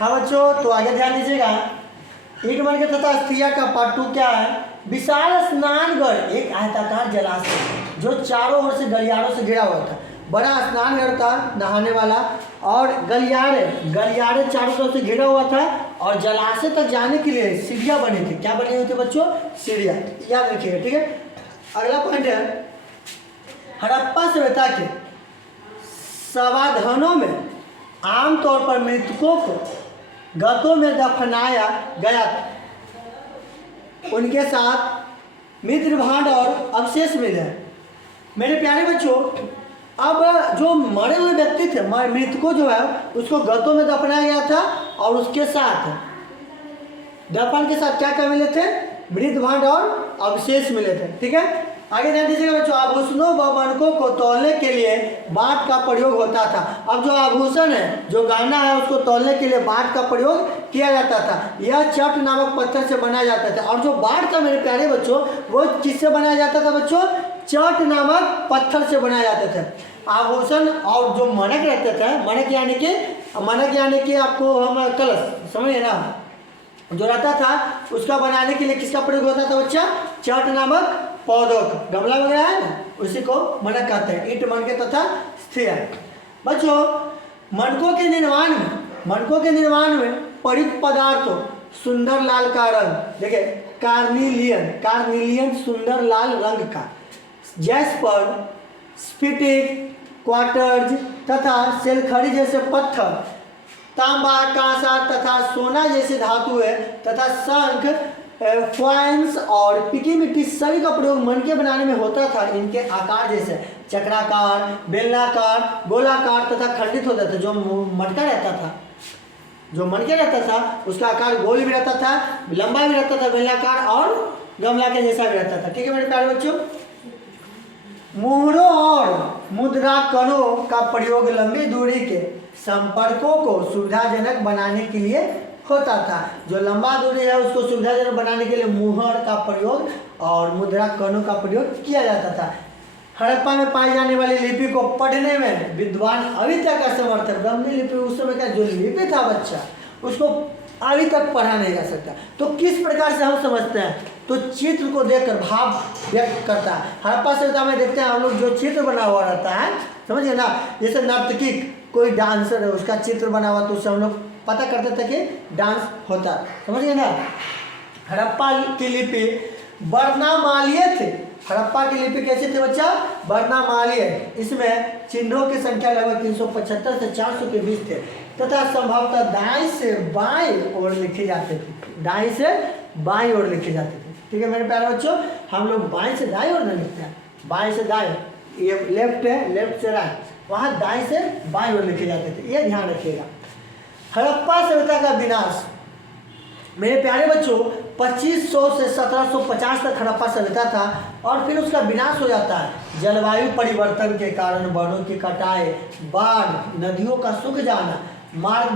हाँ बच्चों, तो आगे ध्यान दीजिएगा। ईंट मन के तथा स्त्रिया का पार्ट 2 क्या है? विशाल स्नानगढ़ एक आयताकार जलाशय जो चारों ओर से गलियारों से घिरा हुआ था। बड़ा स्नानगढ़ था नहाने वाला, और गलियारे चारों तरफ से घिरा हुआ था, और जलाशय तक जाने के लिए सीढ़ियाँ बनी थी। क्या बनी हुई थी बच्चों? सीढ़ियाँ। याद रखिएगा, ठीक है। अगला पॉइंट है, हड़प्पा सभ्यता के समाधानों में आमतौर पर मृतकों को गतों में दफनाया गया था। उनके साथ मृत भांड और अवशेष मिले। मेरे प्यारे बच्चों, अब जो मरे हुए व्यक्ति थे, मृतकों जो है उसको गतों में दफनाया गया था, और उसके साथ दफन के साथ क्या क्या मिले थे? मृत भांड और अवशेष मिले थे, ठीक है। आगे ध्यान दीजिएगा बच्चों, आभूषणों व मानकों को तौलने के लिए बाट का प्रयोग होता था। अब जो आभूषण है, जो गहना है, उसको तौलने के लिए बाट का प्रयोग किया जाता था। यह चट नामक पत्थर से बनाया जाता था। और जो बाट था मेरे प्यारे बच्चों, वो किससे बनाया जाता था बच्चों? चट नामक पत्थर से बनाए जाते थे। आभूषण और जो मनक रहते थे, मनक यानी कि आपको हम कलश समझिए ना, जो रहता था उसका बनाने के लिए किसका प्रयोग होता था बच्चा? चट नामक पौधों का, गमला वगैरह है ना, उसी को मनक कहते हैं। ईंट मनके तथा स्त्रियाँ। बच्चों, मनकों के निर्माण में प्रयुक्त पदार्थों सुंदर लाल का रंग, देखिए कार्निलियन सुंदर लाल रंग का, जैस्पर, स्फटिक, क्वार्ट्ज तथा सेलखड़ी जैसे पत्थर, तांबा, कांसा तथा सोना जैसे धातुएं तथा शंख, फॉइन्स और पिकी मिट्टी सभी का प्रयोग मनके बनाने में होता था। इनके आकार जैसे चक्राकार, बेलनाकार, गोलाकार तथा खंडित होता था। जो मटका रहता था, जो मनके रहता था, उसका आकार गोल भी रहता था, लंबा भी रहता था, बेलनाकार और गमला के जैसा भी रहता था, ठीक है मेरे प्यारे बच्चों। मोहरों और मुद्राकणों का प्रयोग लंबी दूरी के संपर्कों को सुविधाजनक बनाने के लिए होता था। जो लंबा दूरी है उसको सुविधाजनक बनाने के लिए मुहर का प्रयोग और मुद्राकणों का प्रयोग किया जाता था। हड़प्पा में पाई जाने वाली लिपि को पढ़ने में विद्वान अभी तक असमर्थ है। ब्राह्मी लिपि उस समय का जो लिपि था बच्चा, उसको अभी तक पढ़ा नहीं जा सकता। तो किस प्रकार से हम समझते हैं? तो चित्र को देखकर भाव व्यक्त करता है। हड़प्पा सभ्यता में देखते हैं हम लोग, जो चित्र बना हुआ रहता है, समझिए ना, जैसे नर्तकी, कोई डांसर है, उसका चित्र बना हुआ, तो उससे हम लोग पता करते थे कि डांस होता, समझिए ना। हड़प्पा की लिपि वर्णमालीय थे। हड़प्पा की लिपि कैसे थे बच्चा? वर्णमालीय। इसमें चिन्हों की संख्या लगभग 375 से 400 के बीच थे तथा संभवतः दाएं से बाएं ओर लिखी जाती थी। दाएं से बाएं ओर लिखी जाती थी, ठीक है मेरे प्यारे बच्चों। हम लोग बाएं से दाएं ओर नहीं लिखते हैं, बाएं से दाएं, ये लेफ्ट है, लेफ्ट से राइट, वहाँ दाएं से बाएं ओर लिखे जाते थे, ये ध्यान रखिएगा। हड़प्पा सभ्यता का विनाश मेरे प्यारे बच्चों 2500 से 1750 तक हड़प्पा सभ्यता था, और फिर उसका विनाश हो जाता है। जलवायु परिवर्तन के कारण वनों की कटाई, बाढ़, नदियों का सूख जाना, मार्ग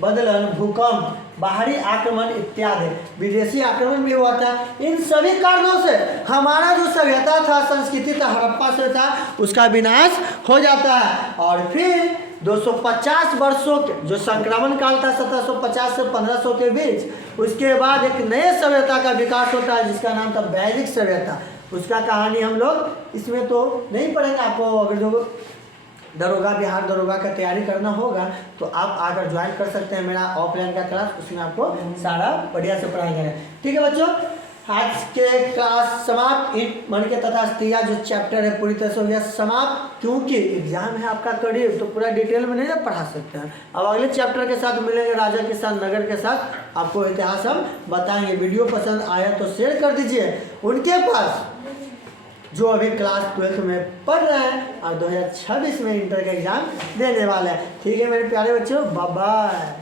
बदलन, भूकंप, बाहरी आक्रमण इत्यादि, विदेशी आक्रमण भी हुआ था। इन सभी कारणों से हमारा जो सभ्यता था, संस्कृति था, हड़प्पा सभ्यता, उसका विनाश हो जाता है। और फिर 250 वर्षों के जो संक्रमण काल था 1750 से 1500 के बीच, उसके बाद एक नए सभ्यता का विकास होता है जिसका नाम था वैदिक सभ्यता। उसका कहानी हम लोग इसमें तो नहीं पढ़ेंगे। आपको अगर जो दरोगा, बिहार दरोगा का तैयारी करना होगा तो आप आकर ज्वाइन कर सकते हैं मेरा ऑफलाइन का क्लास, उसमें आपको सारा बढ़िया से पढ़ाया जाएगा, ठीक है बच्चों। आज के क्लास समाप्त। ईंट मनके तथा स्त्रियाँ जो चैप्टर है पूरी तरह से हो गया समाप्त, क्योंकि एग्जाम है आपका करियर, तो पूरा डिटेल में नहीं ना पढ़ा सकते हैं। अब अगले चैप्टर के साथ मिलेंगे, राजा के साथ, नगर के साथ, आपको इतिहास हम बताएंगे। वीडियो पसंद आया तो शेयर कर दीजिए उनके पास जो अभी क्लास 12th में पढ़ रहे हैं और 2026 में इंटर का एग्जाम देने वाले हैं, ठीक है मेरे प्यारे बच्चों। Bye bye.